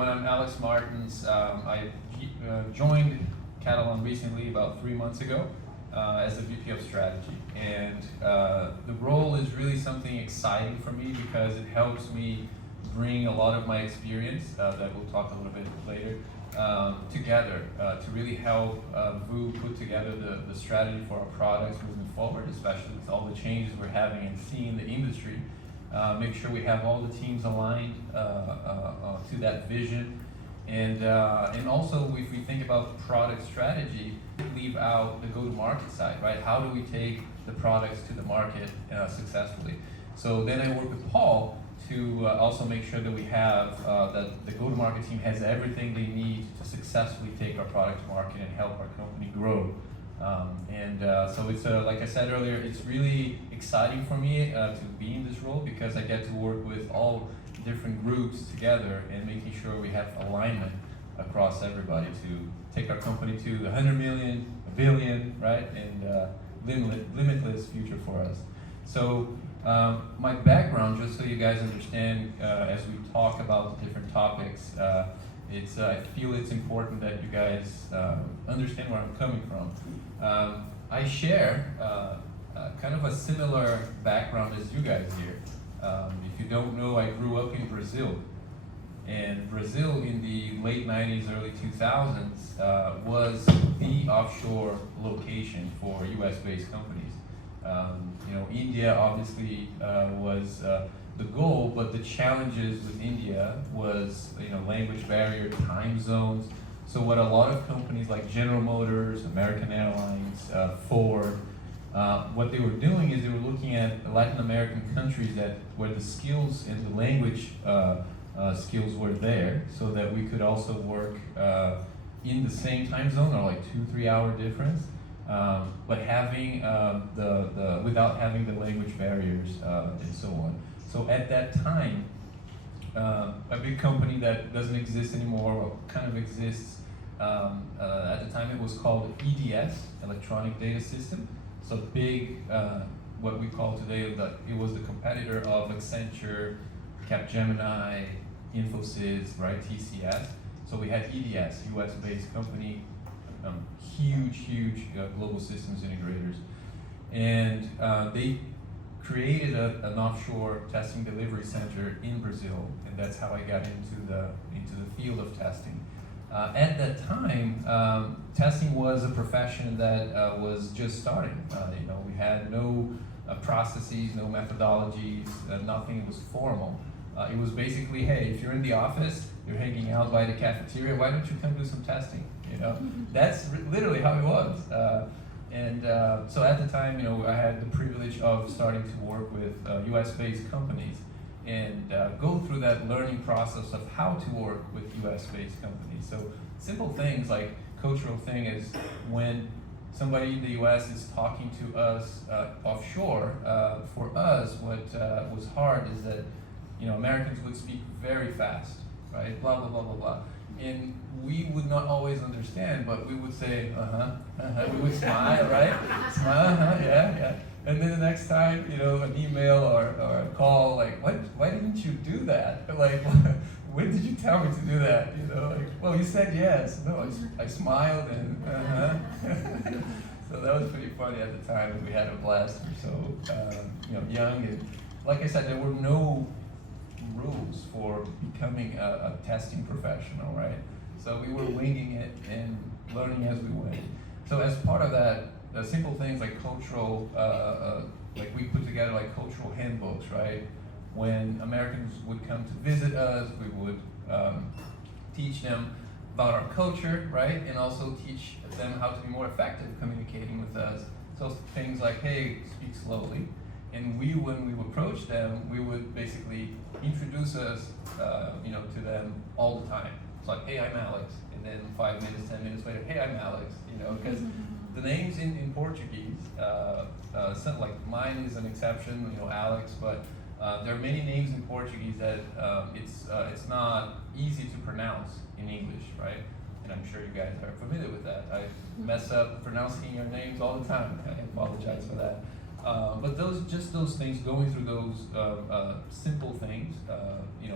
everyone. I'm Alex Martins. I joined Catalan recently, about 3 months ago, as the VP of Strategy. And the role is really something exciting for me because it helps me bring a lot of my experience, that we'll talk a little bit later, together to really help VU put together the strategy for our products moving forward, especially with all the changes we're having and seeing in the industry. Make sure we have all the teams aligned to that vision. And also, if we think about product strategy, leave out the go-to-market side, right? How do we take the products to the market successfully? So then I work with Paul to also make sure that we have, that the go-to-market team has everything they need to successfully take our product to market and help our company grow. So it's, like I said earlier, it's really exciting for me to be in this role because I get to work with all different groups together and making sure we have alignment across everybody to take our company to 100 million, 1 billion, right? And limitless future for us. So my background, just so you guys understand, as we talk about the different topics, I feel it's important that you guys understand where I'm coming from. I share kind of a similar background as you guys here. If you don't know, I grew up in Brazil. And Brazil in the late 90s, early 2000s was the offshore location for US-based companies. India obviously was the goal, but the challenges with India was language barrier, time zones. So what a lot of companies like General Motors, American Airlines, Ford, what they were doing is they were looking at Latin American countries where the skills and the language skills were there, so that we could also work in the same time zone, or like 2-3 hour difference, but having without having the language barriers and so on. So at that time, a big company that doesn't exist anymore, or kind of exists, at the time it was called EDS, Electronic Data System. So big, what we call today, it was the competitor of Accenture, Capgemini, Infosys, right, TCS. So we had EDS, US-based company, huge global systems integrators. And they created an offshore testing delivery center in Brazil, and that's how I got into the field of testing. At that time, testing was a profession that was just starting. We had no processes, no methodologies, nothing. It was formal. It was basically, hey, if you're in the office, you're hanging out by the cafeteria, why don't you come do some testing? That's literally how it was. So at the time, I had the privilege of starting to work with US-based companies and go through that learning process of how to work with US-based companies. So simple things like cultural thing is when somebody in the US is talking to us offshore, for us, what was hard is that Americans would speak very fast, right? Blah, blah, blah, blah, blah. And we would not always understand, but we would say, we would smile, right? Smile, yeah. And then the next time, an email or a call, like, why didn't you do that? Like, when did you tell me to do that? Well, you said yes. No, I smiled and So that was pretty funny at the time, and we had a blast. We were so, young, and like I said, there were no rules for becoming a testing professional, right? So we were winging it and learning as we went. So as part of that, simple things like cultural, like we put together like cultural handbooks, right? When Americans would come to visit us, we would teach them about our culture, right? And also teach them how to be more effective communicating with us. So things like, hey, speak slowly. And when we approach them, we would basically introduce us, to them all the time. It's like, hey, I'm Alex. And then 5 minutes, 10 minutes later, hey, I'm Alex. Because the names in Portuguese, like mine is an exception, Alex, but there are many names in Portuguese that it's not easy to pronounce in English, right? And I'm sure you guys are familiar with that. I mess up pronouncing your names all the time. I apologize for that. But those things, going through those simple things,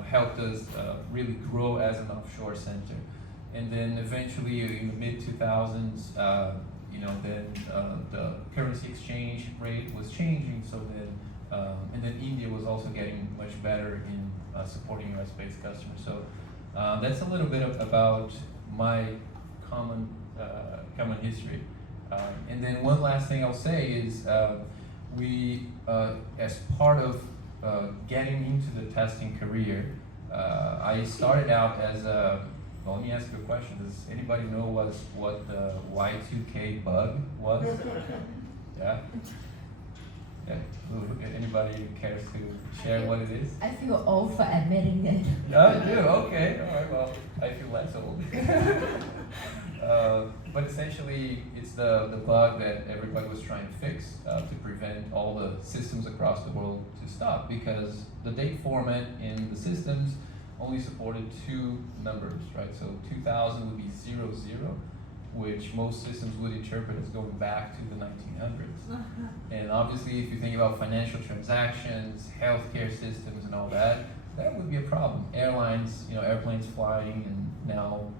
helped us really grow as an offshore center. And then eventually in the mid 2000s, then the currency exchange rate was changing. So then, and then India was also getting much better in supporting US-based customers. So that's a little bit about my common history. And then one last thing I'll say is we, as part of getting into the testing career, I started out as a, well, let me ask you a question. Does anybody know what the Y2K bug was? Yeah? Yeah. Anybody cares to share what it is? I feel old for admitting it. Yeah, you do? Okay. All right. Well, I feel less old. But essentially, it's the bug that everybody was trying to fix to prevent all the systems across the world to stop, because the date format in the systems only supported two numbers, right? So 2000 would be 00, which most systems would interpret as going back to the 1900s. And obviously, if you think about financial transactions, healthcare systems, and all that, that would be a problem. Airlines, airplanes flying, and now,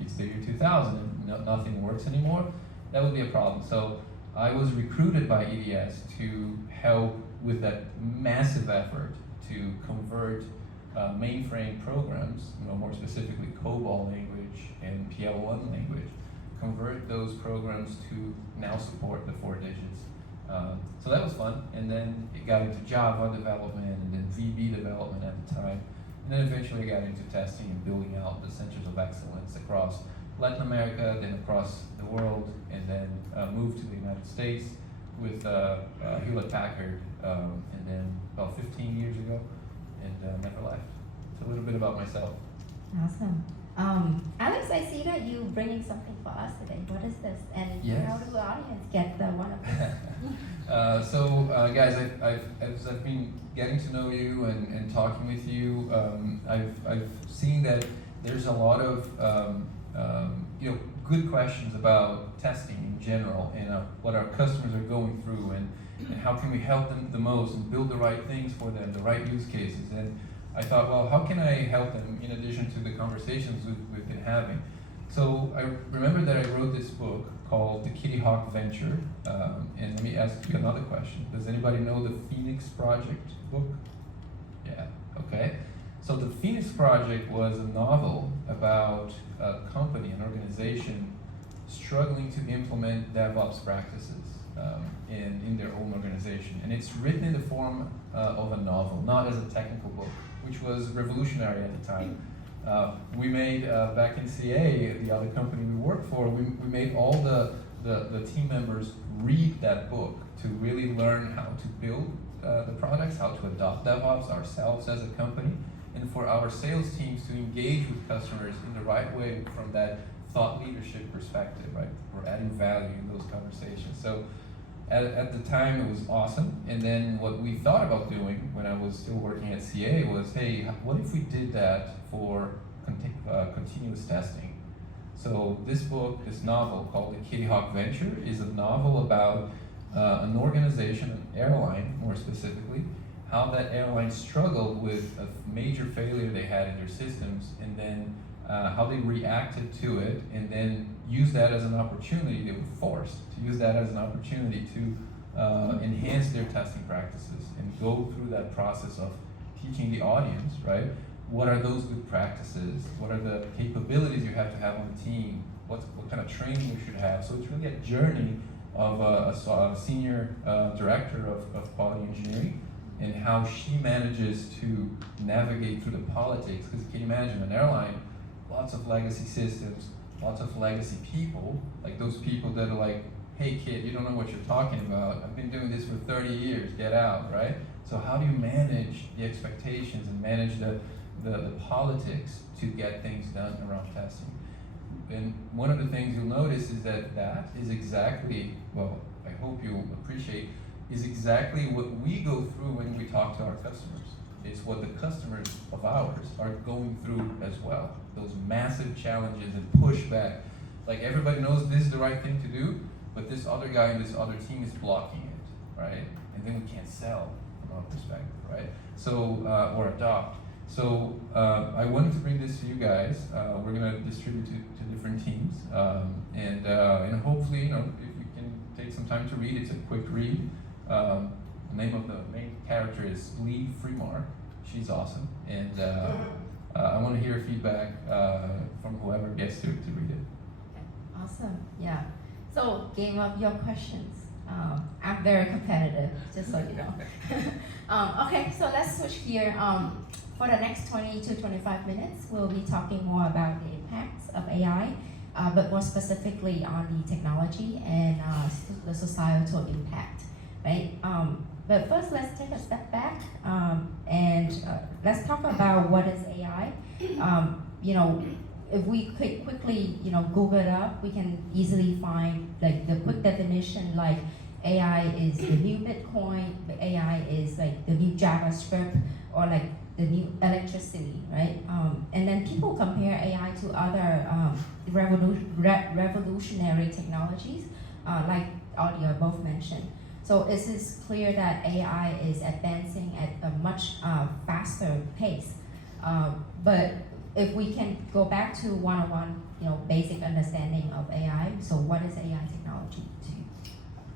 it's the year 2000 and nothing works anymore. That would be a problem. So I was recruited by EDS to help with that massive effort to convert mainframe programs, more specifically COBOL language and PL1 language, convert those programs to now support the 4 digits. So that was fun, and then it got into Java development and then VB development at the time, and then eventually I got into testing and building out the centers of excellence across Latin America, then across the world, and then moved to the United States with Hewlett-Packard, and then about 15 years ago, and never left. So a little bit about myself. Awesome. Alex, I see that you bringing something for us today. What is this? And yes. How do the audience get one of this? Guys, as I've been getting to know you and talking with you, I've seen that there's a lot of good questions about testing in general, and what our customers are going through, and how can we help them the most and build the right things for them, the right use cases. And I thought, well, how can I help them in addition to the conversations we've been having? So I remember that I wrote this book called The Kitty Hawk Venture, and let me ask you another question. Does anybody know the Phoenix Project book? Yeah, okay. So the Phoenix Project was a novel about a company, an organization, struggling to implement DevOps practices in their own organization. And it's written in the form of a novel, not as a technical book, which was revolutionary at the time. We made, back in CA, the other company we worked for, we made all the team members read that book to really learn how to build the products, how to adopt DevOps ourselves as a company, and for our sales teams to engage with customers in the right way from that thought leadership perspective, right? We're adding value in those conversations. So at the time, it was awesome. And then what we thought about doing when I was still working at CA was, hey, what if we did that for continuous testing? So this book, this novel called The Kitty Hawk Venture, is a novel about an organization, an airline more specifically, how that airline struggled with a major failure they had in their systems, and then how they reacted to it, and then use that as an opportunity. They were forced to use that as an opportunity to enhance their testing practices and go through that process of teaching the audience, right? What are those good practices? What are the capabilities you have to have on the team? What kind of training you should have? So it's really a journey of a senior director of quality engineering, and how she manages to navigate through the politics. Because can you imagine an airline, lots of legacy systems, lots of legacy people, like those people that are like, hey kid, you don't know what you're talking about. I've been doing this for 30 years, get out, right? So how do you manage the expectations and manage the politics to get things done around testing? And one of the things you'll notice is that is exactly, well, I hope you'll appreciate, is exactly what we go through when we talk to our customers. It's what the customers of ours are going through as well. Those massive challenges and pushback. Like everybody knows this is the right thing to do, but this other guy and this other team is blocking it. right? And then we can't sell from our perspective, right? So, or adopt. So I wanted to bring this to you guys. We're gonna distribute to different teams, and hopefully, if you can take some time to read, it's a quick read. The name of the main character is Lee Freemark. She's awesome, and I want to hear feedback from whoever gets to read it. Awesome. Yeah. So, game of your questions. I'm very competitive, just so you know. Okay, so let's switch here. For the next 20 to 25 minutes, we'll be talking more about the impacts of AI, but more specifically on the technology and the societal impact, right? But first, let's take a step back and let's talk about what is AI. If we quickly, Google it up, we can easily find like the quick definition, like AI is the new Bitcoin, AI is like the new JavaScript, or like the new electricity, right? And then people compare AI to other revolutionary technologies, like all the above mentioned. So it is clear that AI is advancing at a much faster pace. But if we can go back to one-on-one, basic understanding of AI, so what is AI technology to you?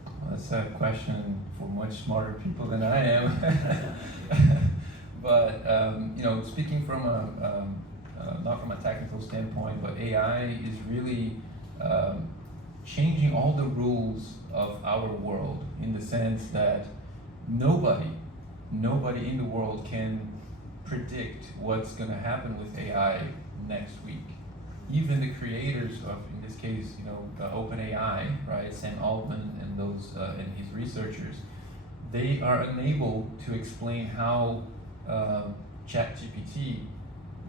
Well, that's a question for much smarter people than I am. But speaking from not from a technical standpoint, but AI is really changing all the rules of our world, in the sense that nobody in the world can predict what's going to happen with AI next week. Even the creators of, in this case, OpenAI, right, Sam Altman and those and his researchers, they are unable to explain how ChatGPT,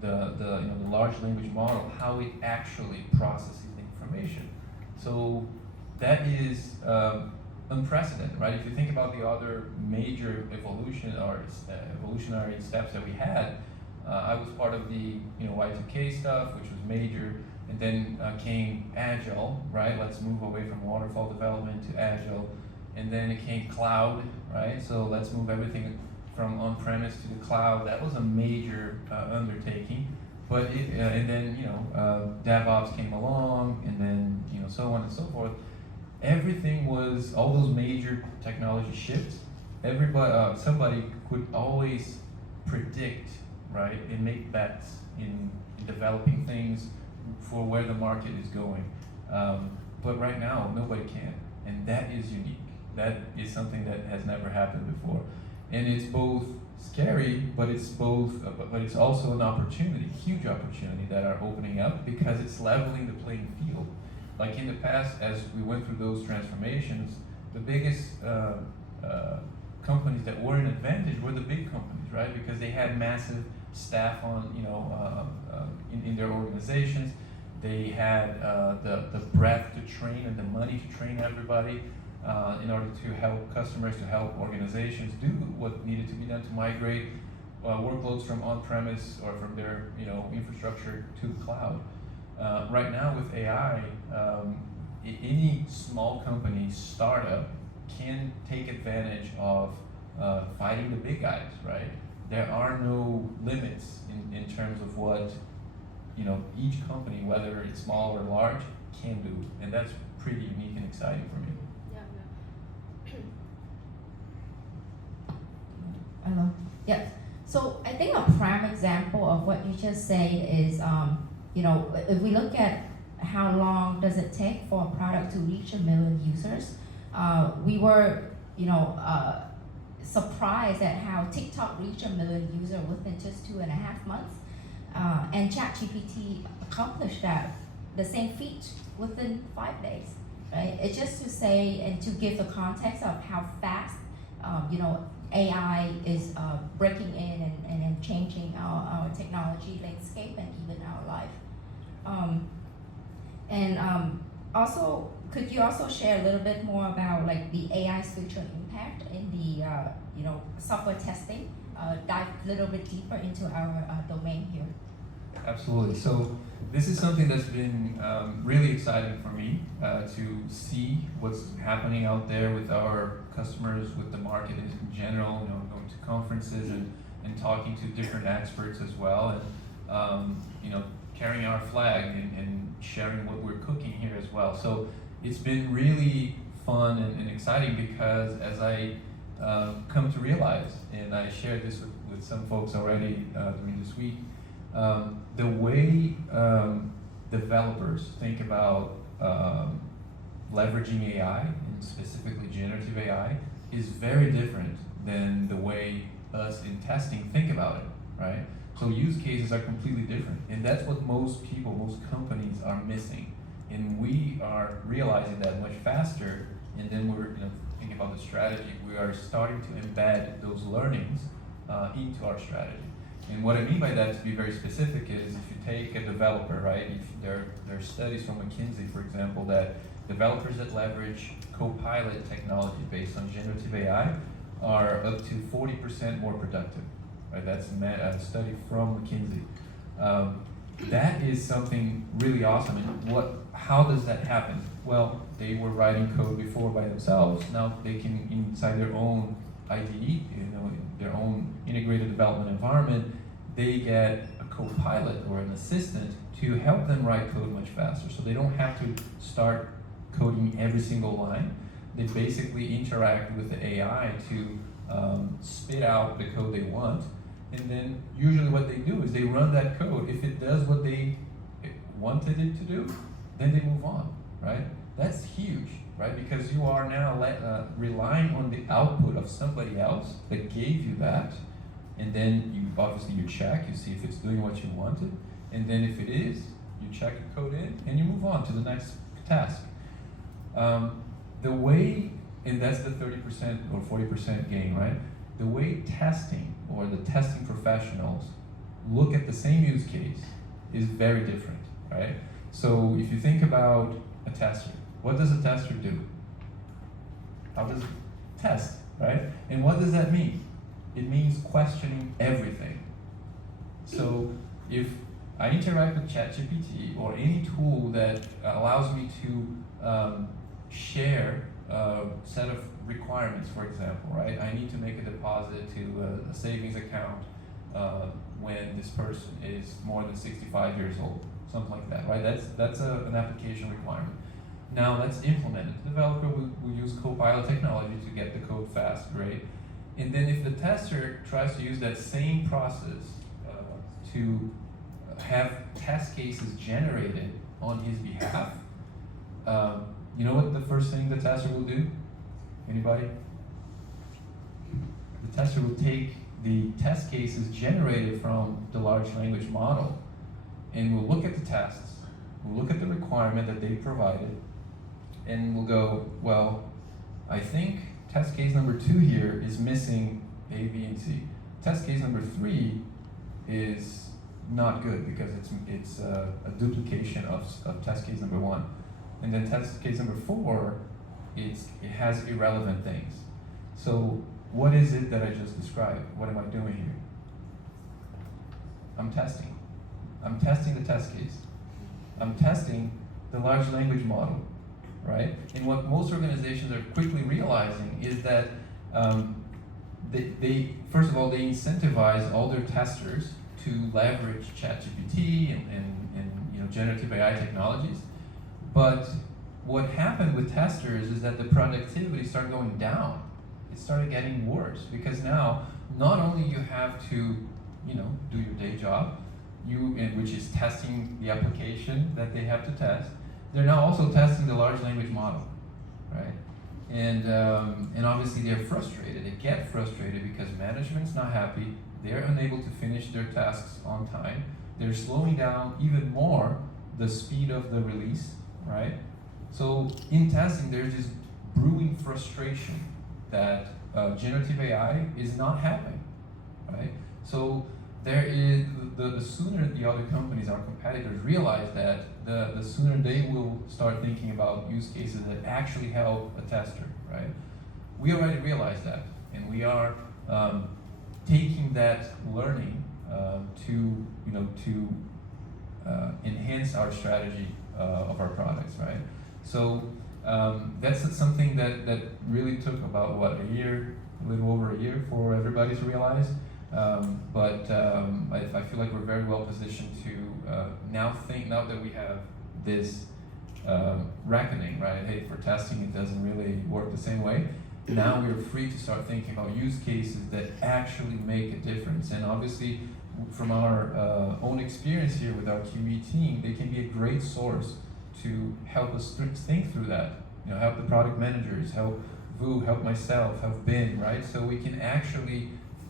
the large language model, how it actually processes information. So that is unprecedented, right? If you think about the other major evolutionary steps that we had, I was part of the Y2K stuff, which was major, and then came Agile, right? Let's move away from waterfall development to Agile, and then it came cloud, right? So let's move everything from on-premise to the cloud. That was a major undertaking, but and then DevOps came along, and then so on and so forth. Everything was, all those major technology shifts, somebody could always predict, right, and make bets in developing things for where the market is going. But right now, nobody can, and that is unique. That is something that has never happened before. And it's both scary, but it's also an opportunity, huge opportunity that are opening up, because it's leveling the playing field. Like in the past, as we went through those transformations, the biggest companies that were an advantage were the big companies, right? Because they had massive staff on, in their organizations. They had the breadth to train and the money to train everybody in order to help customers, to help organizations do what needed to be done to migrate workloads from on-premise or from their infrastructure to the cloud. Right now with AI, any small company, startup, can take advantage of fighting the big guys, right? There are no limits in terms of what each company, whether it's small or large, can do, and that's pretty unique and exciting for me. Hello. Yeah. So I think a prime example of what you just said is, if we look at how long does it take for a product to reach 1 million users, we were, surprised at how TikTok reached 1 million users within just 2.5 months, and ChatGPT accomplished that, the same feat, within 5 days, right? It's just to say and to give the context of how fast, AI is breaking in and changing our technology landscape and even our life. Also, could you also share a little bit more about like the AI's future impact in the software testing? Dive a little bit deeper into our domain here. Absolutely. So this is something that's been really exciting for me to see what's happening out there with our customers, with the market in general. You know, going to conferences and talking to different experts as well, and you know, carrying our flag and sharing what we're cooking here as well. So it's been really fun and exciting because as I come to realize, and I shared this with some folks already during this week, the way developers think about leveraging AI, and specifically generative AI, is very different than the way us in testing think about it, right? So use cases are completely different, and that's what most people, most companies are missing. And we are realizing that much faster, and then we're thinking about the strategy. We are starting to embed those learnings into our strategy. And what I mean by that, to be very specific, is if you take a developer, right? If there are studies from McKinsey, for example, that developers that leverage Copilot technology based on generative AI are up to 40% more productive. Right? That's a study from McKinsey. That is something really awesome. And how does that happen? Well, they were writing code before by themselves. Now they can, inside their own IDE, their own integrated development environment, they get a co-pilot or an assistant to help them write code much faster. So they don't have to start coding every single line. They basically interact with the AI to spit out the code they want. And then usually what they do is they run that code. If it does what they wanted it to do, then they move on, right? That's huge, right? Because you are now relying on the output of somebody else that gave you that, and then you check, you see if it's doing what you wanted, and then if it is, you check the code in, and you move on to the next task. The way, and that's the 30% or 40% gain, right? The way testing or the testing professionals look at the same use case is very different, right? So if you think about a tester, what does a tester do? How does it test, right? And what does that mean? It means questioning everything. So if I interact with ChatGPT or any tool that allows me to share a set of requirements, for example, right? I need to make a deposit to a savings account when this person is more than 65 years old, something like that, right? That's an application requirement. Now let's implement it. The developer will use Copilot technology to get the code fast, great. And then if the tester tries to use that same process to have test cases generated on his behalf, you know what the first thing the tester will do? Anybody? The tester will take the test cases generated from the large language model and we'll look at the tests, we'll look at the requirement that they provided, and we'll go, well, I think test case number 2 here is missing A, B, and C. Test case number 3 is not good because it's a duplication of test case number 1. And then test case number 4, it has irrelevant things. So what is it that I just described? What am I doing here? I'm testing. I'm testing the test case. I'm testing the large language model, right? And what most organizations are quickly realizing is that they first of all, they incentivize all their testers to leverage ChatGPT and generative AI technologies. But what happened with testers is that the productivity started going down. It started getting worse because now not only you have to do your day job, which is testing the application that they have to test, they're now also testing the large language model, right? And obviously they're frustrated. They get frustrated because management's not happy. They're unable to finish their tasks on time. They're slowing down even more the speed of the release, right? So in testing, there's this brewing frustration that generative AI is not helping, right? So there is the sooner the other companies, our competitors, realize that, the sooner they will start thinking about use cases that actually help a tester, right? We already realize that, and we are taking that learning to enhance our strategy of our products, right? So that's something that really took about a year, a little over a year for everybody to realize. But I feel like we're very well positioned to now that we have this reckoning, right? Hey, for testing, it doesn't really work the same way. Now we're free to start thinking about use cases that actually make a difference. And obviously, from our own experience here with our QE team, they can be a great source to help us think through that. You know, help the product managers, help Vu, help myself, help Ben, right? So we can actually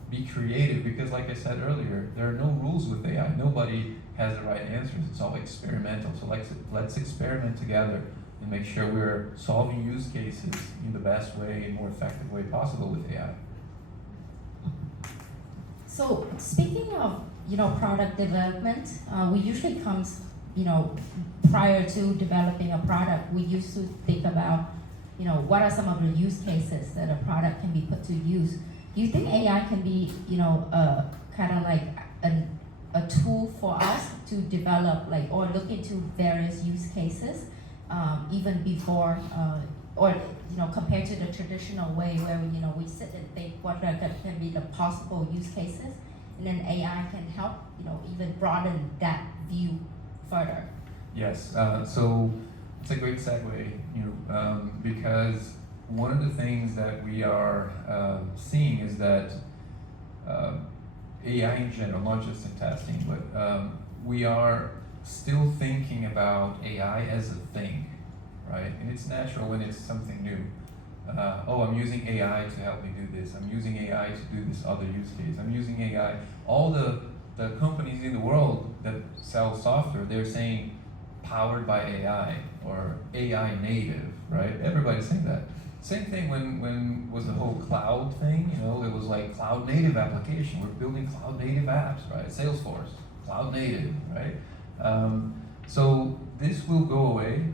be creative, because like I said earlier, there are no rules with AI. Nobody has the right answers. It's all experimental. So let's experiment together and make sure we're solving use cases in the best way and more effective way possible with AI. So speaking of, product development, we usually comes, prior to developing a product, we used to think about, what are some of the use cases that a product can be put to use. Do you think AI can be, kind of like a tool for us to develop, or look into various use cases, even before, or compared to the traditional way where we sit and think what can be the possible use cases, and then AI can help even broaden that view further. Yes, so it's a great segue, because one of the things that we are seeing is that AI in general, not just in testing, but we are still thinking about AI as a thing, right? And it's natural when it's something new. I'm using AI to help me do this. I'm using AI to do this other use case. I'm using AI. All the companies in the world that sell software, they're saying powered by AI or AI native, right? Everybody's saying that. Same thing when was the whole cloud thing, it was like cloud native application. We're building cloud native apps, right? Salesforce, cloud native, right? So this will go away,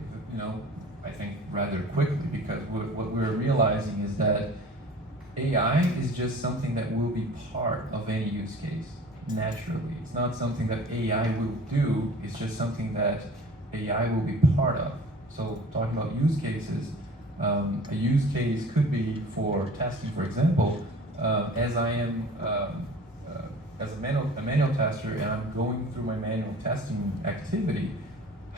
I think rather quickly, because what we're realizing is that AI is just something that will be part of any use case, naturally. It's not something that AI will do, it's just something that AI will be part of. So talking about use cases, a use case could be for testing, for example, as I am as a manual tester and I'm going through my manual testing activity,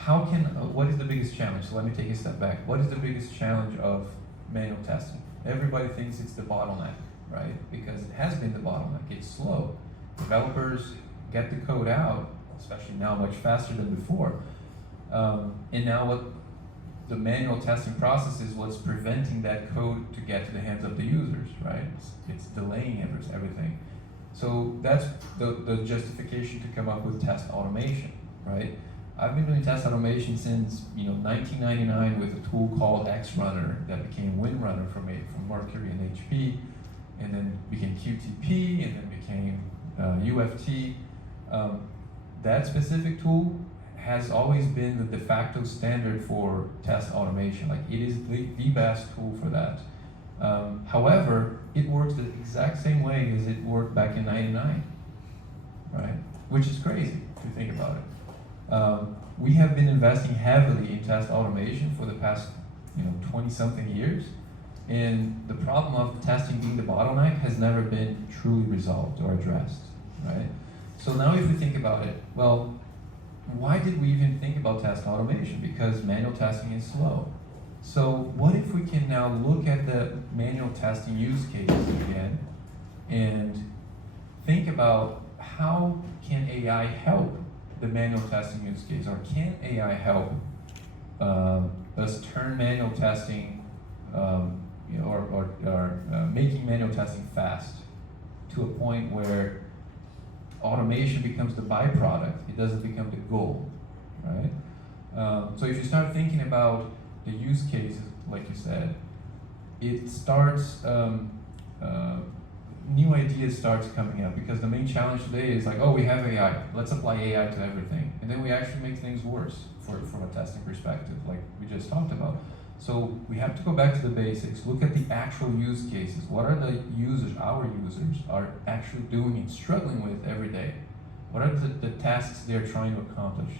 what is the biggest challenge? So let me take a step back. What is the biggest challenge of manual testing? Everybody thinks it's the bottleneck, right? Because it has been the bottleneck. It's slow. Developers get the code out, especially now much faster than before. And now what the manual testing process is what's preventing that code to get to the hands of the users, right? It's delaying everything. So that's the justification to come up with test automation, right? I've been doing test automation since 1999 with a tool called XRunner that became WinRunner from Mercury and HP, and then became QTP, and then became UFT. That specific tool has always been the de facto standard for test automation. Like, it is the best tool for that. However, it works the exact same way as it worked back in '99, right? Which is crazy if you think about it. We have been investing heavily in test automation for the past 20-something years, and the problem of testing being the bottleneck has never been truly resolved or addressed, right? So now if we think about it, well, why did we even think about test automation? Because manual testing is slow. So what if we can now look at the manual testing use cases again and think about how can AI help the manual testing use case, or can AI help us turn manual testing, or making manual testing fast to a point where automation becomes the byproduct, it doesn't become the goal, right? So if you start thinking about the use cases, like you said, it starts, new ideas starts coming up, because the main challenge today is like, oh, we have AI, let's apply AI to everything. And then we actually make things worse from a testing perspective, like we just talked about. So we have to go back to the basics, look at the actual use cases. What are the users, our users, are actually doing and struggling with every day? What are the tasks they're trying to accomplish?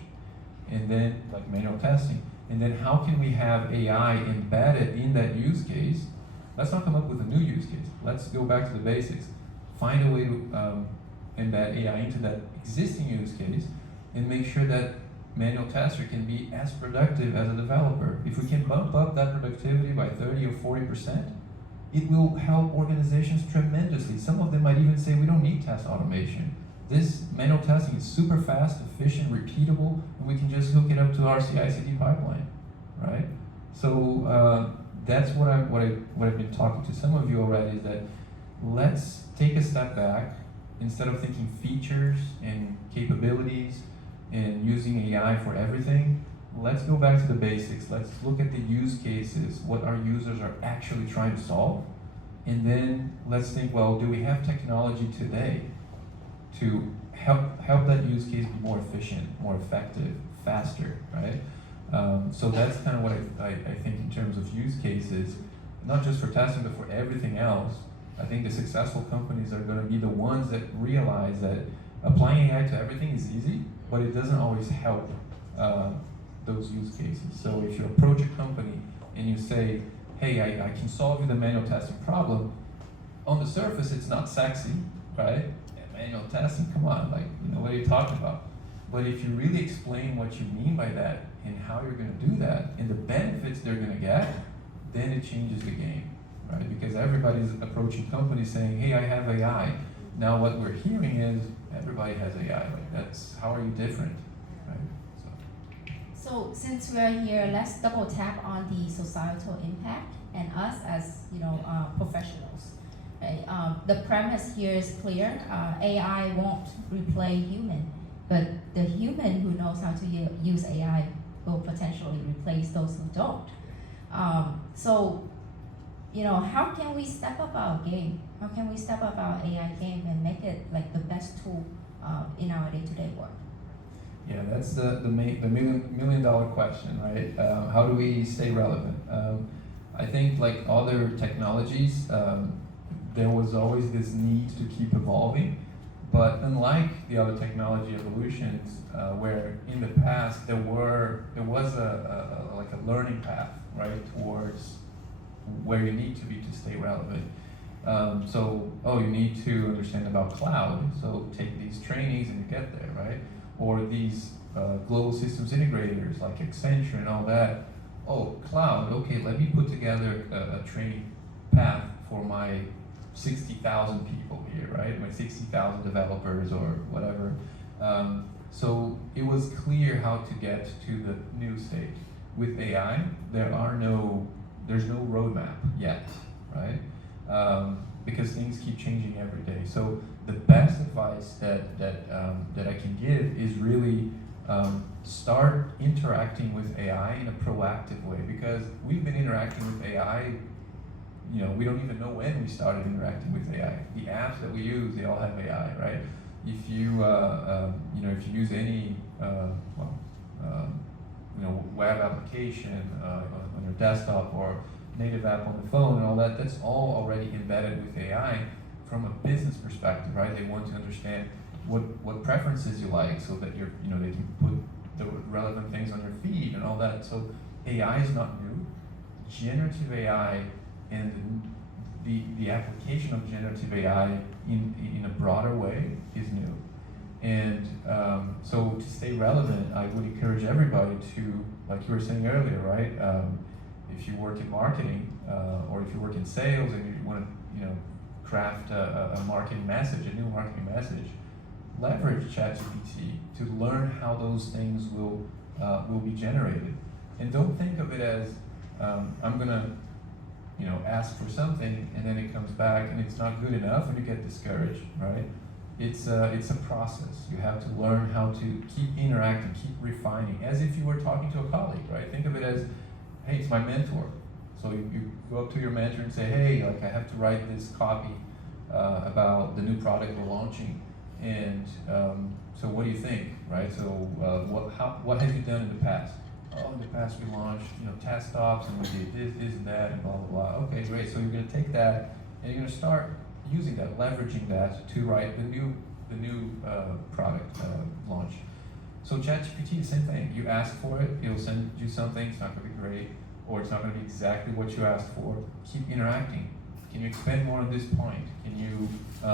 and then like manual testing, and then how can we have AI embedded in that use case? Let's not come up with a new use case. Let's go back to the basics. Find a way to embed AI into that existing use case and make sure that manual tester can be as productive as a developer. If we can bump up that productivity by 30 or 40%, it will help organizations tremendously. Some of them might even say we don't need test automation. This manual testing is super fast, efficient, repeatable, and we can just hook it up to our CI/CD pipeline, right? So that's what I've been talking to some of you already, is that let's take a step back. Instead of thinking features and capabilities and using AI for everything, let's go back to the basics. Let's look at the use cases, what our users are actually trying to solve, and then let's think, well, do we have technology today to help that use case be more efficient, more effective, faster, right? So that's kind of what I think in terms of use cases, not just for testing, but for everything else. I think the successful companies are going to be the ones that realize that applying AI to everything is easy, but it doesn't always help those use cases. So if you approach a company and you say, hey, I can solve you the manual testing problem, on the surface it's not sexy, right? Manual testing, come on, like, what are you talking about? But if you really explain what you mean by that and how you're going to do that and the benefits they're going to get, then it changes the game, right? Because everybody's approaching companies saying, hey, I have AI. Now what we're hearing is everybody has AI. Like, that's, how are you different, right? So since we're here, let's double tap on the societal impact and us as professionals. Right? The premise here is clear. AI won't replace human, but the human who knows how to use AI will potentially replace those who don't. So, how can we step up our game? How can we step up our AI game and make it like the best tool in our day-to-day work? Yeah, that's the million dollar question, right? How do we stay relevant? I think like other technologies, there was always this need to keep evolving, but unlike the other technology evolutions, where in the past there was a learning path, right, towards where you need to be to stay relevant. You need to understand about cloud, so take these trainings and you get there, right? Or these global systems integrators like Accenture and all that. Oh, cloud, okay, let me put together a training path for my 60,000 people here, right? My 60,000 developers or whatever. So it was clear how to get to the new state. With AI, there's no roadmap yet, right? Because things keep changing every day. So the best advice that I can give is really start interacting with AI in a proactive way, because we've been interacting with AI, we don't even know when we started interacting with AI. The apps that we use, they all have AI, right? If you if you use any web application on your desktop or native app on the phone and all that, that's all already embedded with AI from a business perspective, right? They want to understand what preferences you like so that they can put the relevant things on your feed and all that. So AI is not new. Generative AI and the application of generative AI in a broader way is new. And so to stay relevant, I would encourage everybody to, like you were saying earlier, right? If you work in marketing or if you work in sales and you want to craft a marketing message, a new marketing message, leverage ChatGPT to learn how those things will be generated. And don't think of it as I'm gonna ask for something and then it comes back and it's not good enough and you get discouraged, right? It's a process. You have to learn how to keep interacting, keep refining, as if you were talking to a colleague, right? Think of it as, hey, it's my mentor. So you go up to your mentor and say, hey, like I have to write this copy about the new product we're launching, and so what do you think, right? So what have you done in the past? Oh, in the past we launched test ops and we did this and that and blah blah blah. Okay, great. So you're going to take that and you're going to start using that, leveraging that to write the new product launch. So ChatGPT, the same thing. You ask for it, it'll send you something. It's not going to be great, or it's not going to be exactly what you asked for. Keep interacting. Can you expand more on this point? Can you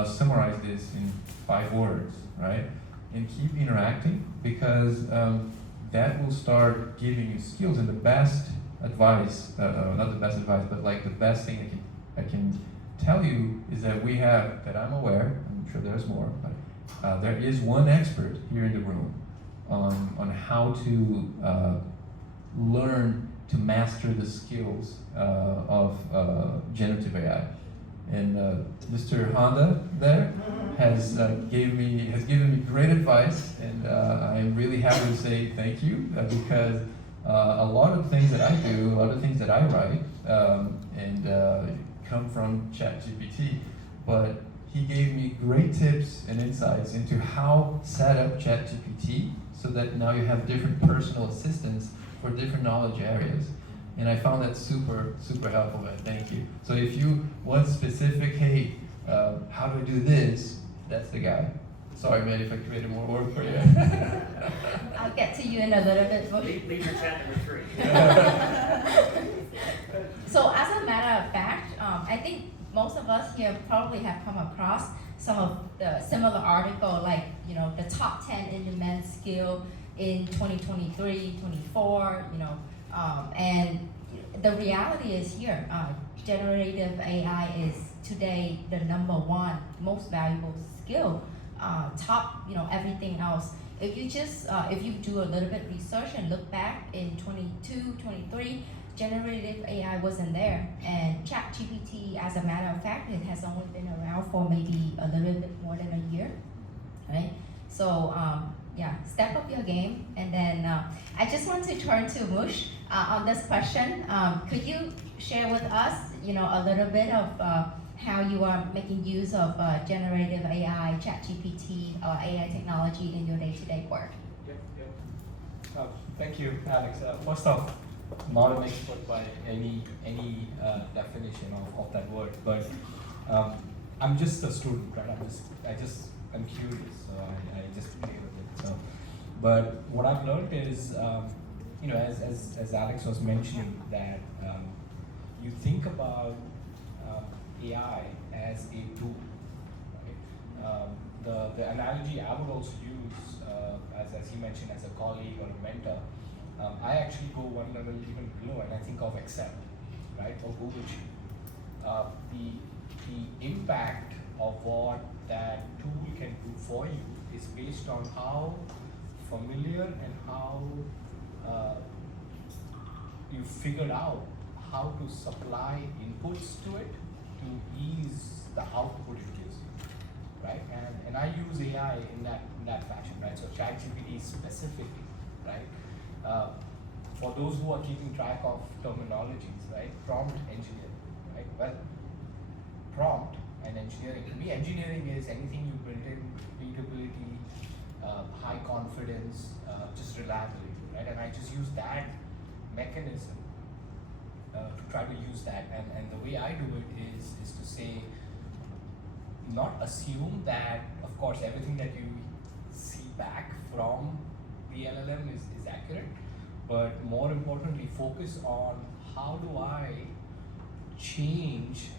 summarize this in 5 words, right? And keep interacting, because that will start giving you skills. And the best advice, not the best advice, but like the best thing I can tell you is that we have, that I'm aware, I'm sure there's more, but there is one expert here in the room on how to learn to master the skills of generative AI. And Mr. Honda there has given me great advice, and I'm really happy to say thank you, because a lot of things that I do, a lot of things that I write, come from ChatGPT, but he gave me great tips and insights into how set up ChatGPT so that now you have different personal assistants for different knowledge areas. And I found that super, super helpful, man. Thank you. So if you want specific, hey, how do I do this? That's the guy. Sorry, man, if I created more work for you. I'll get to you in a little bit. LeaderChat number 3. So as a matter of fact, I think most of us here probably have come across some of the similar article, like, you know, the top 10 in-demand skill in 2023, 24, you know, and the reality is here, generative AI is today the #1 most valuable skill, top, you know, everything else. If you just, if you do a little bit research and look back in 22, 23, generative AI wasn't there, and ChatGPT, as a matter of fact, it has only been around for maybe a little bit more than a year, right? So yeah, step up your game. And then I just want to turn to Mush on this question. Could you share with us, you know, a little bit of how you are making use of generative AI, ChatGPT, or AI technology in your day-to-day work? Yep. Thank you, Alex. First off, not an expert by any definition of that word, but I'm just a student, right? I'm curious, so I just play with it. So, but what I've learned is, you know, as Alex was mentioning, that you think about AI as a tool, right? The analogy I would also use, as he mentioned, as a colleague or a mentor, I actually go one level even below, and I think of Excel, right, or Google Sheet. The impact of what that tool can do for you is based on how familiar and how you figured out how to supply inputs to it to ease the output it gives you, right? And I use AI in that fashion, right? So ChatGPT specifically, right? For those who are keeping track of terminologies, right? Prompt engineering, right? Well, prompt and engineering. To me, engineering is anything you build in repeatability, high confidence, just reliability, right? And I just use that mechanism to try to use that. And the way I do it is to say, not assume that, of course, everything that you see back from the LLM is accurate, but more importantly, focus on how do I change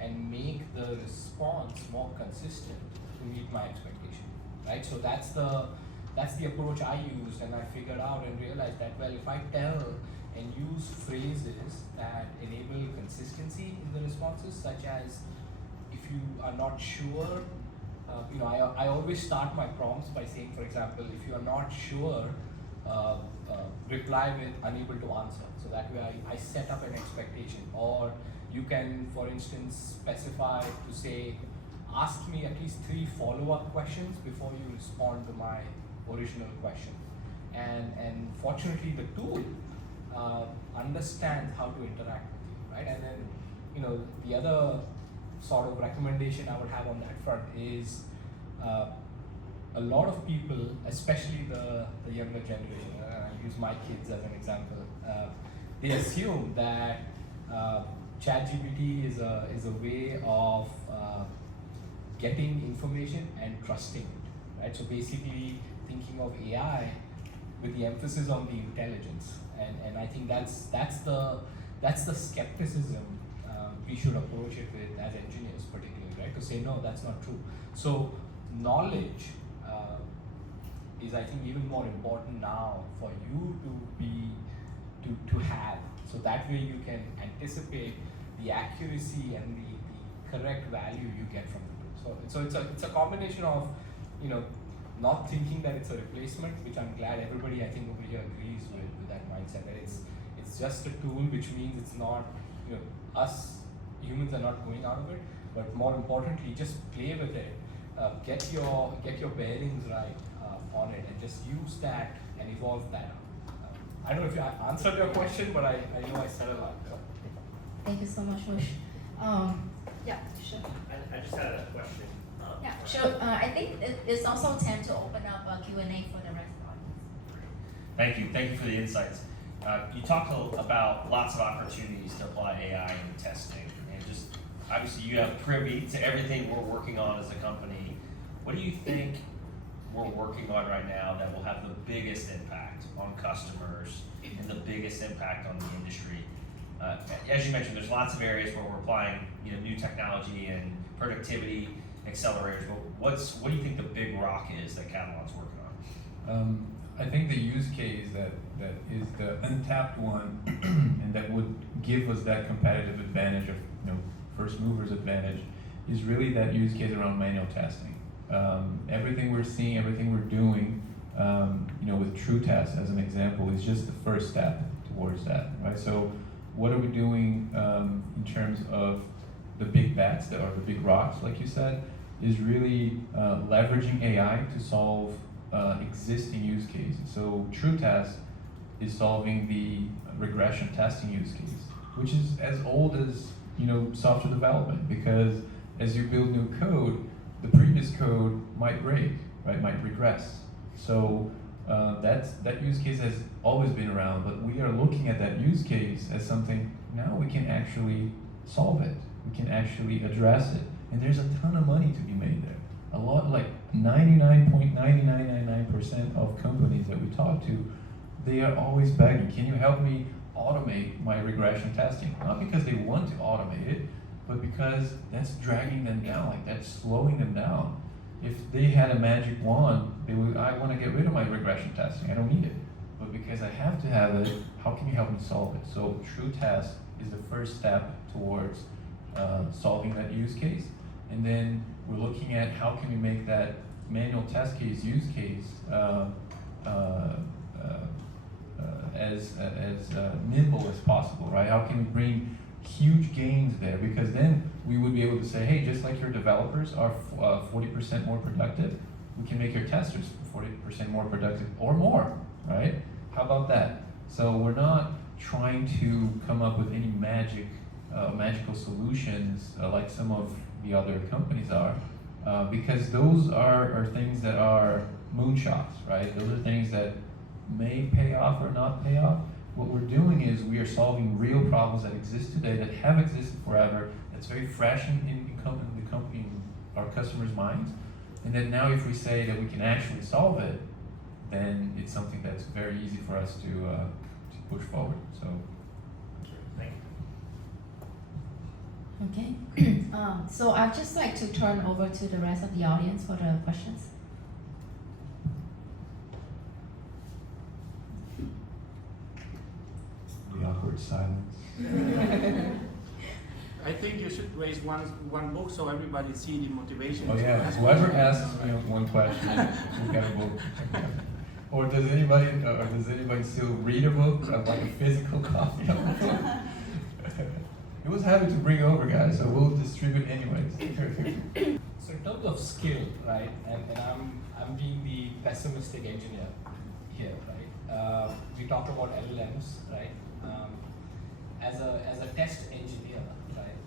and make the response more consistent to meet my expectation, right? So that's the approach I used, and I figured out and realized that, well, if I tell and use phrases that enable consistency in the responses, such as, if you are not sure, you know, I always start my prompts by saying, for example, if you are not sure, reply with unable to answer. So that way I set up an expectation. Or you can, for instance, specify to say, ask me at least 3 follow-up questions before you respond to my original question. And fortunately, the tool understands how to interact with you, right? And then, you know, the other sort of recommendation I would have on that front is, a lot of people, especially the younger generation, I use my kids as an example, they assume that ChatGPT is a way of getting information and trusting it, right? So basically thinking of AI with the emphasis on the intelligence. And I think that's the skepticism we should approach it with as engineers, particularly, right? To say no, that's not true. So knowledge is, I think, even more important now for you to have. So that way you can anticipate the accuracy and the correct value you get from the tool. So it's a combination of, you know, not thinking that it's a replacement, which I'm glad everybody I think over here agrees with that mindset, that it's just a tool, which means it's not, you know, us humans are not going out of it, but more importantly, just play with it, get your bearings right on it, and just use that and evolve that. I don't know if I answered your question, but I know I said a lot. So. Thank you so much, Mush. Yeah, sure. I just had a question. Yeah, sure. I think it's also time to open up a Q&A for the rest of the audience. Thank you for the insights. You talked about lots of opportunities to apply AI in testing, and just obviously you have privy to everything we're working on as a company. What do you think we're working on right now that will have the biggest impact on customers and the biggest impact on the industry? As you mentioned, there's lots of areas where we're applying, you know, new technology and productivity accelerators. But what do you think the big rock is that Catalan's working on? I think the use case that is the untapped one and that would give us that competitive advantage of, you know, first movers advantage is really that use case around manual testing. Everything we're seeing, everything we're doing, you know, with true tests as an example, is just the first step towards that, right? So what are we doing in terms of the big bets that are the big rocks, like you said, is really leveraging AI to solve existing use cases. So true test is solving the regression testing use case, which is as old as, you know, software development, because as you build new code, the previous code might break, right, might regress. So that use case has always been around, but we are looking at that use case as something now we can actually solve it. We can actually address it. And there's a ton of money to be made there. A lot, like 99.9999% of companies that we talk to, they are always begging, can you help me automate my regression testing? Not because they want to automate it, but because that's dragging them down, like that's slowing them down. If they had a magic wand, they would, I want to get rid of my regression testing, I don't need it. But because I have to have it, how can you help me solve it? So true test is the first step towards solving that use case. And then we're looking at how can we make that manual test case use case as nimble as possible, right? How can we bring huge gains there? Because then we would be able to say, hey, just like your developers are 40% more productive, we can make your testers 40% more productive or more, right? How about that? So we're not trying to come up with any magical solutions like some of the other companies are, because those are things that are moonshots, right? Those are things that may pay off or not pay off. What we're doing is we are solving real problems that exist today, that have existed forever, that's very fresh in the company, in our customers' minds. And then now if we say that we can actually solve it, then it's something that's very easy for us to push forward. So. Thank you. Okay. So I'd just like to turn over to the rest of the audience for the questions. The awkward silence. I think you should raise one book so everybody see the motivation. Oh yeah, whoever asks me one question, we got a book. Or does anybody still read a book, like a physical copy of a book? It was happy to bring over, guys, so we'll distribute anyways. So in terms of skill, right, and I'm being the pessimistic engineer here, right? We talked about LLMs, right? As a test engineer, right?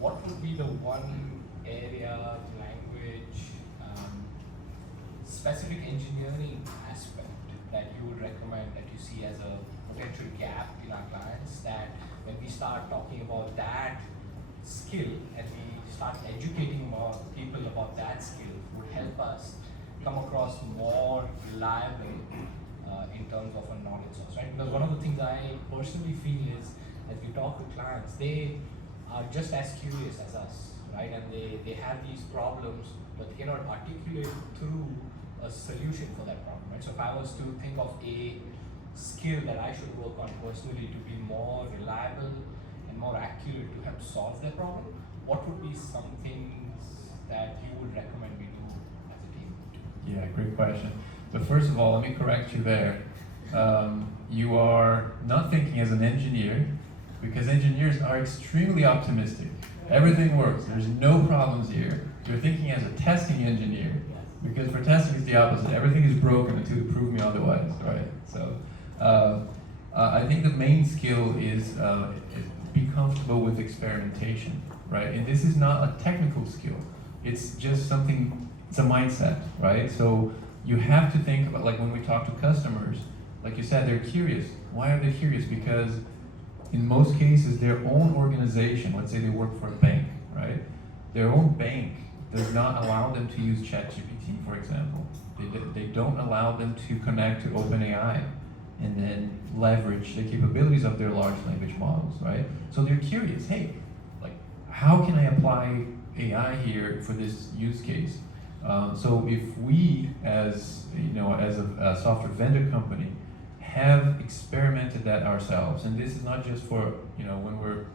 What would be the one area, language, specific engineering aspect that you would recommend, that you see as a potential gap in our clients, that when we start talking about that skill and we start educating more people about that skill, would help us come across more reliable in terms of a knowledge source, right? Because one of the things I personally feel is, as we talk to clients, they are just as curious as us, right? And they have these problems, but they cannot articulate through a solution for that problem, right? So if I was to think of a skill that I should work on personally to be more reliable and more accurate to help solve that problem, what would be some things that you would recommend we do as a team? Yeah, great question. But first of all, let me correct you there. You are not thinking as an engineer, because engineers are extremely optimistic. Everything works, there's no problems here. You're thinking as a testing engineer, because for testing it's the opposite. Everything is broken until you prove me otherwise, right? So I think the main skill is be comfortable with experimentation, right? And this is not a technical skill. It's just something, it's a mindset, right? So you have to think about, like when we talk to customers, like you said, they're curious. Why are they curious? Because in most cases, their own organization, let's say they work for a bank, right? Their own bank does not allow them to use ChatGPT, for example. They don't allow them to connect to OpenAI and then leverage the capabilities of their large language models, right? So they're curious, hey, like, how can I apply AI here for this use case? So if we, as a software vendor company, have experimented that ourselves, and this is not just for when we're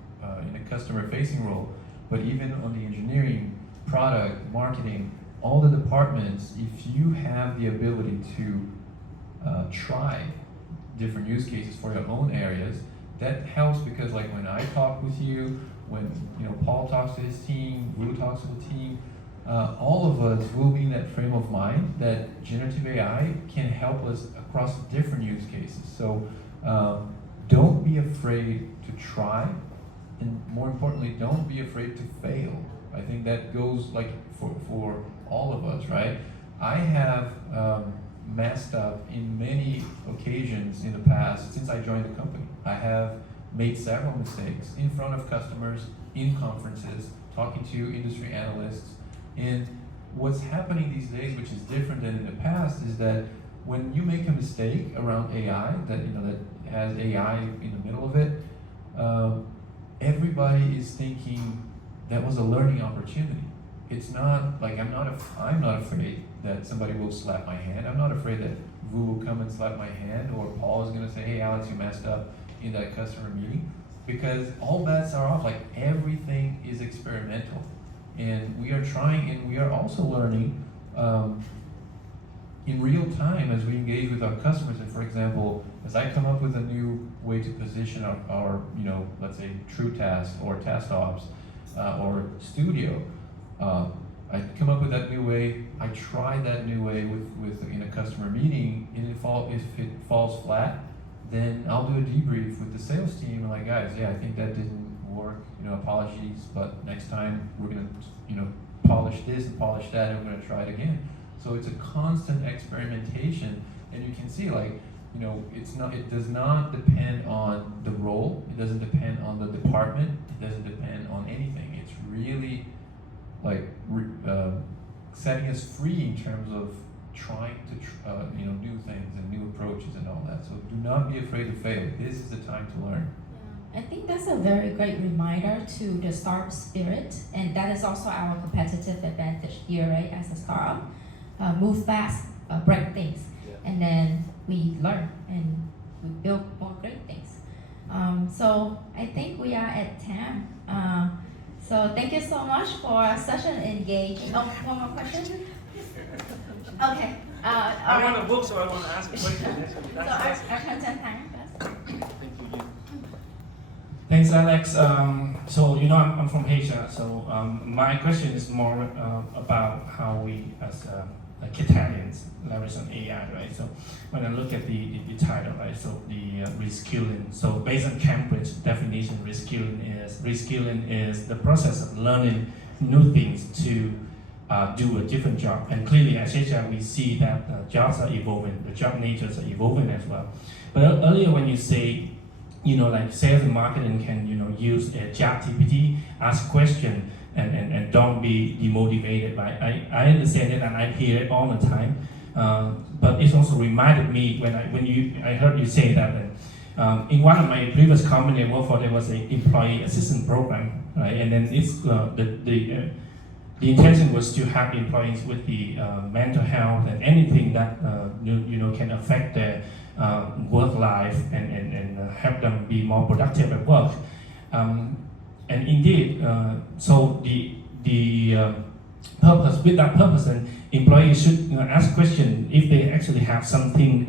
in a customer-facing role, but even on the engineering, product, marketing, all the departments, if you have the ability to try different use cases for your own areas, that helps, because like when I talk with you, when Paul talks to his team, Wu talks to the team, all of us will be in that frame of mind that generative AI can help us across different use cases. So don't be afraid to try, and more importantly, don't be afraid to fail. I think that goes like for all of us, right? I have messed up in many occasions in the past since I joined the company. I have made several mistakes in front of customers, in conferences, talking to industry analysts. And what's happening these days, which is different than in the past, is that when you make a mistake around AI, that has AI in the middle of it, everybody is thinking that was a learning opportunity. It's not like I'm not afraid that somebody will slap my hand. I'm not afraid that Vu will come and slap my hand, or Paul is going to say, "Hey, Alex, you messed up in that customer meeting," because all bets are off. Like everything is experimental. And we are trying, and we are also learning in real time as we engage with our customers. And for example, as I come up with a new way to position our let's say True Task or Task Ops or Studio, I come up with that new way. I try that new way with in a customer meeting, and if it falls flat, then I'll do a debrief with the sales team. And like, guys, yeah, I think that didn't work. Apologies, but next time we're gonna, polish this and polish that, and we're gonna try it again. So it's a constant experimentation, and you can see, like, it does not depend on the role. It doesn't depend on the department. It doesn't depend on anything. It's really like setting us free in terms of trying to new things and new approaches and all that. So do not be afraid to fail. This is the time to learn. I think that's a very great reminder to the startup spirit, and that is also our competitive advantage here, right? As a startup, move fast, break things, and then we learn and we build more great things. So I think we are at time. So thank you so much for such an engaging. Oh, one more question? Okay. I want a book, so I want to ask a question. So our content time. Thanks, Alex. So I'm from Asia. So my question is more about how we, as like Italians, leverage on AI, right? So when I look at the title, right? So the reskilling. So based on Cambridge definition, reskilling is the process of learning new things to do a different job. And clearly, as HR, we see that jobs are evolving, the job natures are evolving as well. But earlier, when you say like sales and marketing can, use a ChatGPT, ask question, and don't be demotivated, right? I understand it and I hear it all the time. But it also reminded me when I heard you say that in one of my previous company I worked for, there was an employee assistance program, right? And then it's the intention was to have employees with the mental health and anything that can affect their work life and help them be more productive at work. And indeed, so the purpose, with that purpose, then employees should ask questions if they actually have something,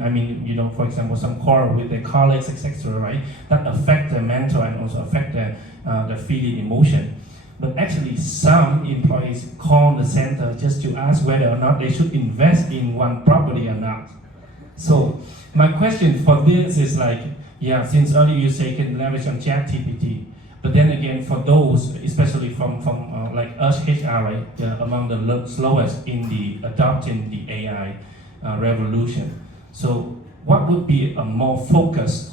for example, some quarrel with their colleagues, etc., right, that affect their mental and also affect their feeling, emotion. But actually, some employees call the center just to ask whether or not they should invest in one property or not. So my question for this is since earlier you say can leverage on ChatGPT, but then again, for those, especially from like us HR, right, among the slowest in the adopting the AI revolution. So what would be a more focused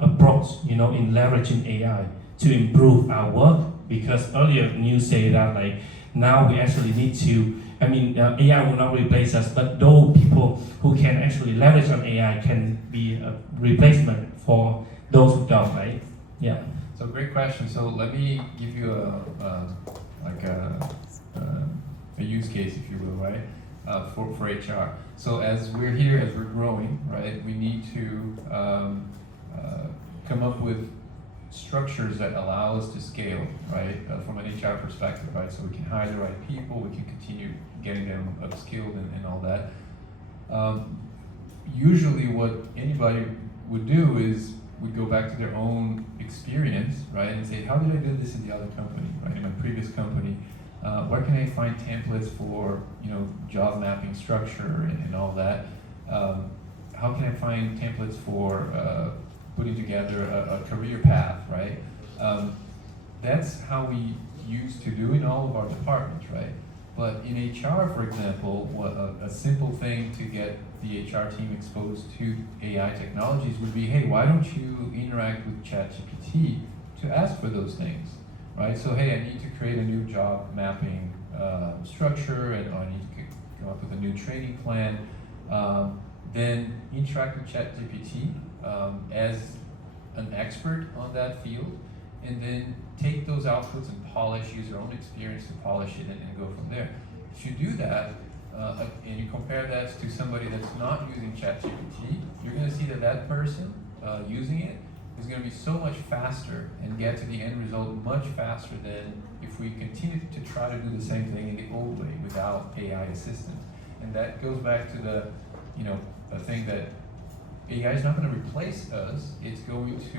approach, in leveraging AI to improve our work? Because earlier you say that now we actually need to, AI will not replace us, but those people who can actually leverage on AI can be a replacement for those who don't, right? Yeah. So great question. So let me give you a use case, if you will, right, for HR. So as we're here, as we're growing, right, we need to come up with structures that allow us to scale, right, from an HR perspective, right, so we can hire the right people, we can continue getting them upskilled and all that. Usually what anybody would do is would go back to their own experience, right, and say, how did I do this in the other company, right, in my previous company? Where can I find templates for, job mapping structure and all that? How can I find templates for putting together a career path, right? That's how we used to do in all of our departments, right? But in HR, for example, a simple thing to get the HR team exposed to AI technologies would be, hey, why don't you interact with ChatGPT to ask for those things, right? So, hey, I need to create a new job mapping structure, and I need to come up with a new training plan. Then interact with ChatGPT as an expert on that field, and then take those outputs and use your own experience to polish it and go from there. If you do that, and you compare that to somebody that's not using ChatGPT, you're going to see that person using it is going to be so much faster and get to the end result much faster than if we continue to try to do the same thing in the old way without AI assistance. And that goes back to the thing that AI is not going to replace us. It's going to,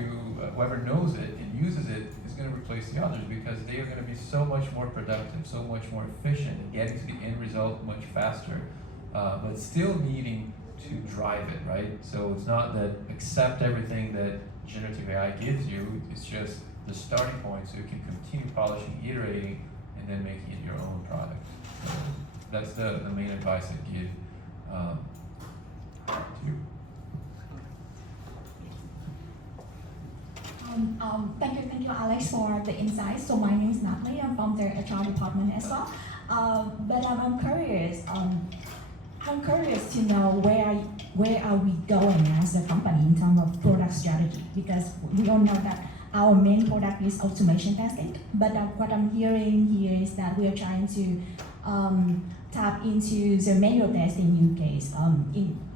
whoever knows it and uses it is going to replace the others, because they are going to be so much more productive, so much more efficient, and getting to the end result much faster, but still needing to drive it, right? So it's not that accept everything that generative AI gives you, it's just the starting point so you can continue polishing, iterating, and then making it your own product. So that's the main advice I give to you. Thank you, Alex, for the insights. So my name is Natalie. I'm from the HR department as well. But I'm curious. I'm curious to know where are we going as a company in terms of product strategy, because we all know that our main product is automation testing. But what I'm hearing here is that we are trying to tap into the manual testing use case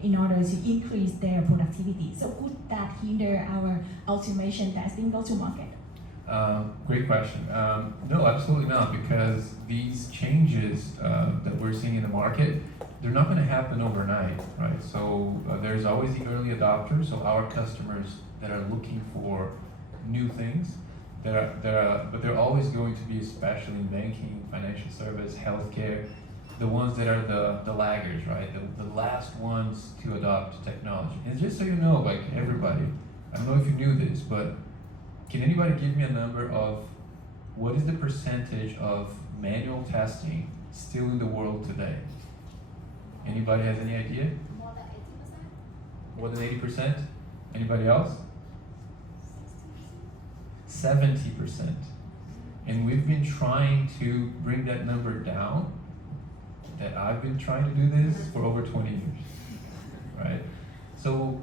in order to increase their productivity. So would that hinder our automation testing go-to-market? Great question. No, absolutely not, because these changes that we're seeing in the market, they're not going to happen overnight, right? So there's always the early adopters, so our customers that are looking for new things, but they're always going to be, especially in banking, financial service, healthcare, the ones that are the laggards, right? The last ones to adopt technology. And just so you know, everybody, I don't know if you knew this, but can anybody give me a number of what is the percentage of manual testing still in the world today? Anybody has any idea? More than 80%. More than 80%? Anybody else? 70%. And we've been trying to bring that number down. that I've been trying to do this for over 20 years, right? So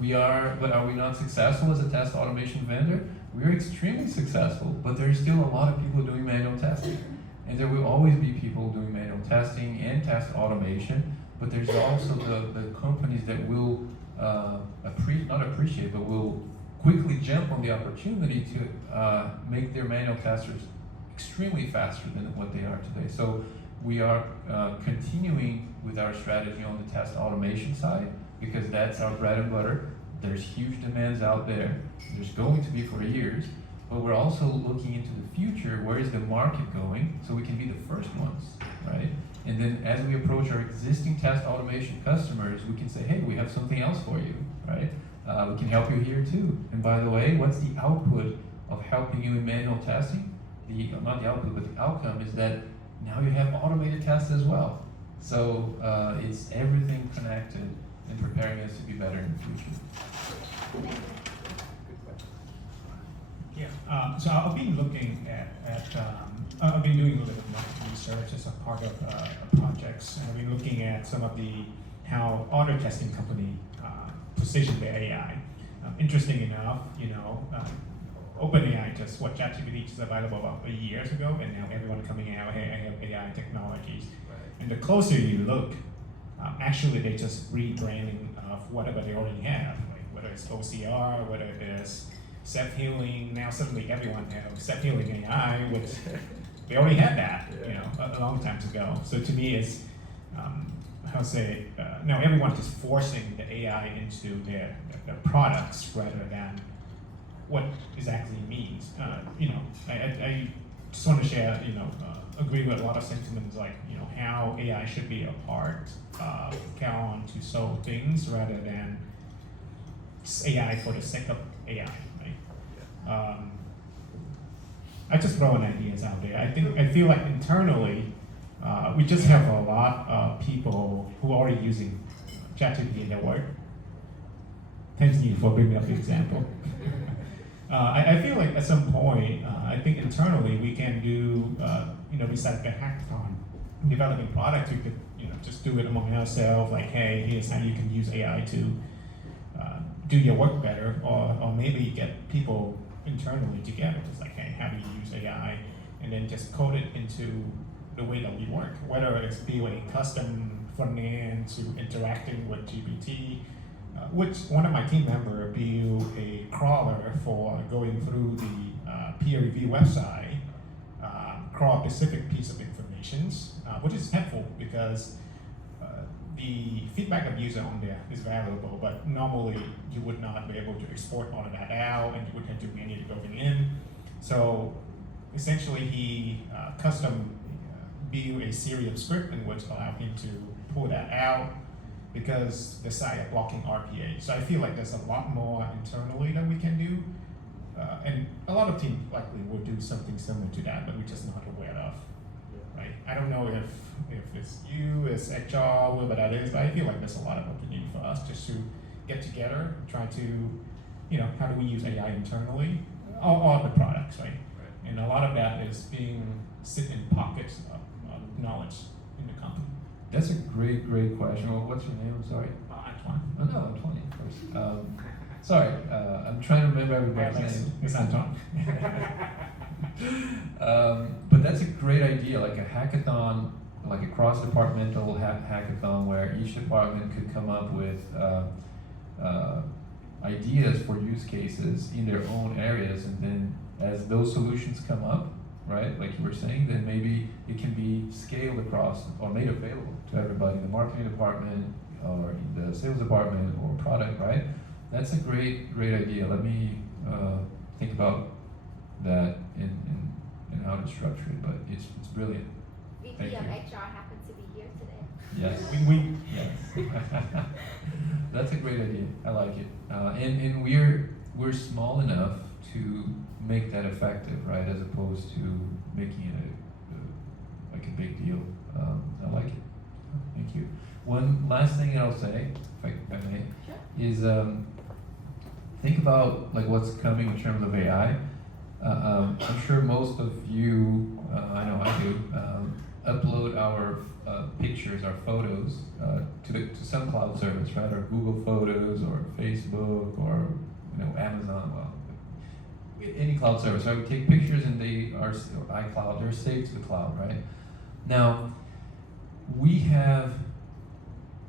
but are we not successful as a test automation vendor? We're extremely successful, but there's still a lot of people doing manual testing. And there will always be people doing manual testing and test automation, but there's also the companies that will not appreciate, but will quickly jump on the opportunity to make their manual testers extremely faster than what they are today. So we are continuing with our strategy on the test automation side, because that's our bread and butter. There's huge demands out there. There's going to be for years, but we're also looking into the future. Where is the market going? So we can be the first ones, right? And then as we approach our existing test automation customers, we can say, hey, we have something else for you, right? We can help you here too. And by the way, what's the output of helping you in manual testing? Not the output, but the outcome is that now you have automated tests as well. So it's everything connected and preparing us to be better in the future. Yeah, so I've been looking I've been doing a little bit of market research as a part of projects, and I've been looking at some of how other testing company position their AI. Interesting enough, OpenAI ChatGPT just available about 8 years ago, and now everyone coming out, hey, I have AI technologies. Right. And the closer you look, actually they just rebranding of whatever they already have, like whether it's OCR, whether it is self-healing. Now suddenly everyone has self-healing AI, which they already had that, a long time ago. So to me, it's now everyone's just forcing the AI into their products rather than what exactly it means. I just want to share, agree with a lot of sentiments like, how AI should be a part of Calon to solve things rather than AI for the sake of AI, right? I just throwing ideas out there. I feel like internally, we just have a lot of people who are already using ChatGPT in their work. Thanks you for bringing up the example. I feel like at some point, I think internally we can do, besides the hackathon, developing products, we could, just do it among ourselves. Like, hey, here's how you can use AI to do your work better, or maybe get people internally together. Just like, hey, how do you use AI, and then just code it into the way that we work. Whether it's building custom front end to interacting with GPT. Which one of my team members built a crawler for going through the peer review website, crawl a specific piece of information, which is helpful because the feedback of user on there is valuable, but normally you would not be able to export all of that out, and you would have to manually going in. So essentially, he custom built a series of script in which allowed him to pull that out, because the site are blocking RPA. So I feel like there's a lot more internally that we can do. And a lot of teams likely will do something similar to that, but we're just not aware of, right? I don't know if it's you, it's HR, whoever that is, but I feel like there's a lot of opportunity for us just to get together, try to, how do we use AI internally? All the products, right? And a lot of that is sit in pockets of knowledge in the company. That's a great question. Well, what's your name? I'm sorry. Antoine. Oh, no, Antoine, of course. Sorry, I'm trying to remember everybody's name. It's Antoine. But that's a great idea, like a hackathon, like a cross-departmental hackathon where each department could come up with ideas for use cases in their own areas, and then as those solutions come up, right, like you were saying, then maybe it can be scaled across or made available to everybody in the marketing department or in the sales department or product, right? That's a great idea. Let me think about that and how to structure it, but it's brilliant. VP of HR happens to be here today. Yes. Yes. That's a great idea. I like it. And we're small enough to make that effective, right? As opposed to making it like a big deal. I like it. Thank you. One last thing I'll say, if I may, Sure. is think about like what's coming in terms of AI. I'm sure most of you, I know I do, upload our pictures, our photos to some cloud service, right? Or Google Photos, or Facebook, or Amazon. Well, any cloud service, right? We take pictures and they are still iCloud. They're saved to the cloud, right? Now, we have,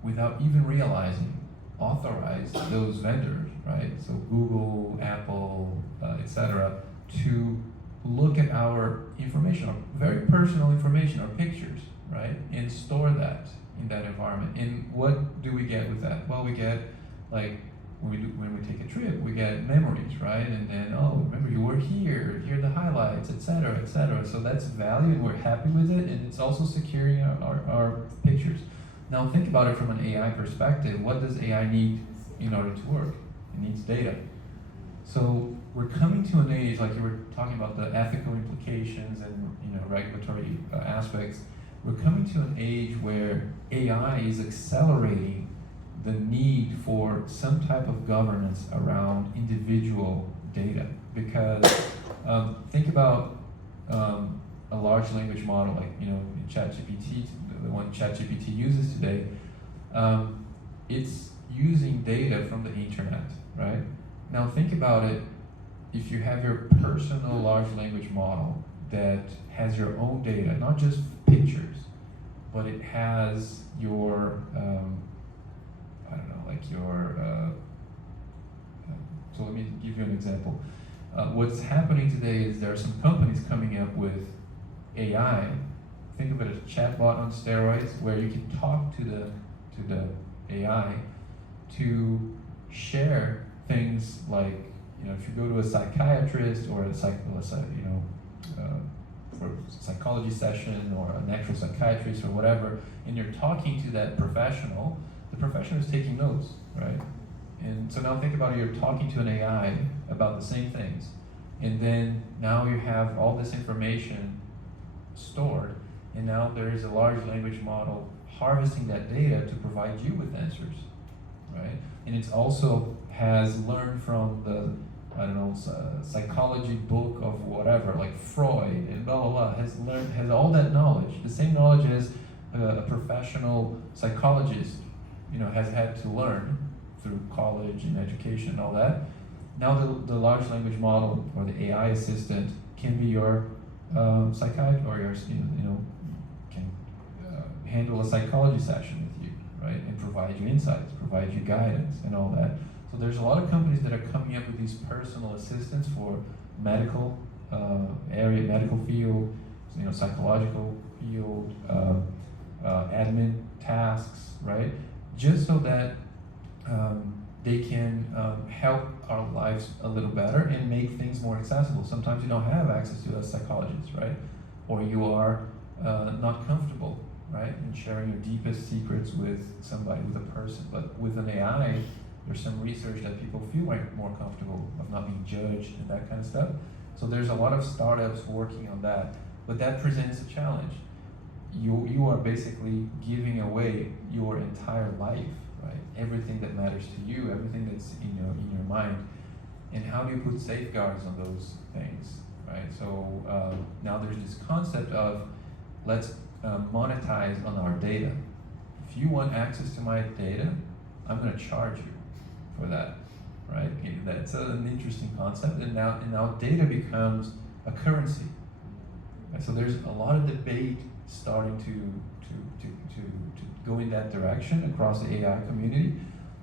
without even realizing, authorized those vendors, right? So Google, Apple, etc., to look at our information, our very personal information, our pictures, right? And store that in that environment. And what do we get with that? Well, we get, like, when we take a trip, we get memories, right? And then, oh, remember you were here are the highlights, etc., etc. So that's value, and we're happy with it, and it's also securing our pictures. Now think about it from an AI perspective. What does AI need in order to work? It needs data. So we're coming to an age, like you were talking about the ethical implications and regulatory aspects. We're coming to an age where AI is accelerating the need for some type of governance around individual data. Because think about a large language model like ChatGPT, the one ChatGPT uses today. It's using data from the internet, right? Now think about it. If you have your personal large language model that has your own data, not just pictures, but it has your so let me give you an example. What's happening today is there are some companies coming up with AI. Think of it as a chatbot on steroids, where you can talk to the AI to share things like, if you go to a psychiatrist or for a psychology session or an actual psychiatrist or whatever, and you're talking to that professional, the professional is taking notes, right? And so now think about it, you're talking to an AI about the same things, and then now you have all this information stored, and now there is a large language model harvesting that data to provide you with answers, right? And it also has learned from the psychology book of whatever, like Freud and blah, blah, blah, has all that knowledge, the same knowledge as a professional psychologist, has had to learn through college and education and all that. Now the large language model or the AI assistant can be your psychiatrist, or your, can handle a psychology session with you, right? And provide you insights, provide you guidance and all that. So there's a lot of companies that are coming up with these personal assistants for medical area, medical field, psychological field, admin tasks, right? Just so that they can help our lives a little better and make things more accessible. Sometimes you don't have access to a psychologist, right? Or you are not comfortable, right, in sharing your deepest secrets with somebody, with a person. But with an AI, there's some research that people feel more comfortable of not being judged and that kind of stuff. So there's a lot of startups working on that, but that presents a challenge. You are basically giving away your entire life, right? Everything that matters to you, everything that's in your mind, and how do you put safeguards on those things, right? So now there's this concept of let's monetize on our data. If you want access to my data, I'm going to charge you for that, right? That's an interesting concept, and now data becomes a currency. And so there's a lot of debate starting to go in that direction across the AI community,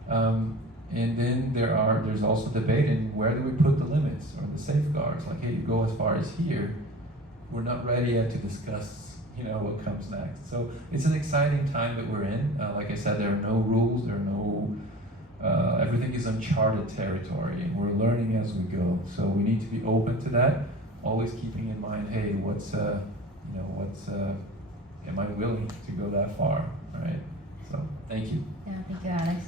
and then there's also debate in where do we put the limits or the safeguards. Like, hey, you go as far as here. We're not ready yet to discuss what comes next. So it's an exciting time that we're in. Like I said, there are no rules, everything is uncharted territory, and we're learning as we go. So we need to be open to that, always keeping in mind, hey, am I willing to go that far, right? So thank you. Yeah, thank you, Alex.